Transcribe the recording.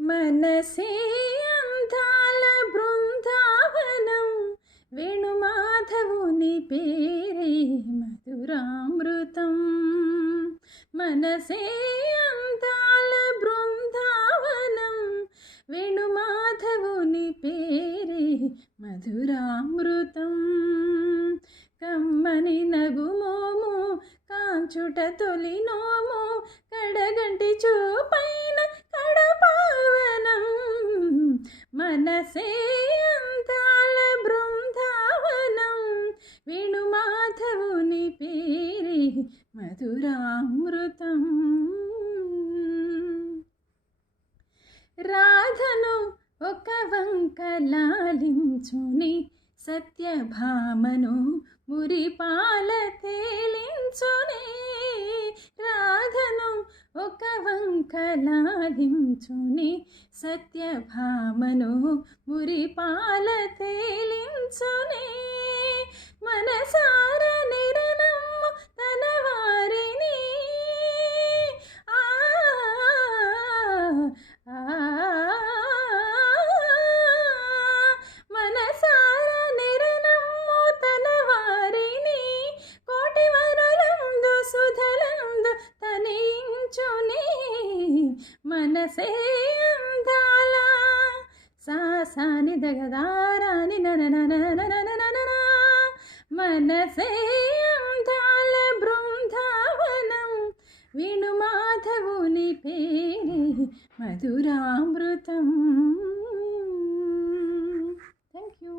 మనసే అందాల బృందావనం, వేణుమాధవుని పేరే మధురామృతం. మనసే అందాల బృందావనం, వేణుమాధవుని పేరే మధురామృతం. కమ్మని నగుమోము కాంచుట తొలి నోము, కడగంటి చూపైన కడపావనం. మనసే అందాల బృందావనం, వేణుమాధవుని పేరే మధురామృతం. రాధను ఒక వంక లాలించుని, సత్యభామను మురిపాల తేలించునే. రాధను ఒక వంక లాలించుని, సత్యభామను మురిపాల తేలించునే. మనసార నిరనమ్ము తన వారిని, మనసార నిరనమ్ము తన వారిని, కోటి వరులందు సుధలందు తనించునే. మనసే అందాల సాసాని దగదారాని ననననననననన. మనసే అందాల బృందావనం, వేణుమాధవుని పేరే మధురామృతం. Thank you.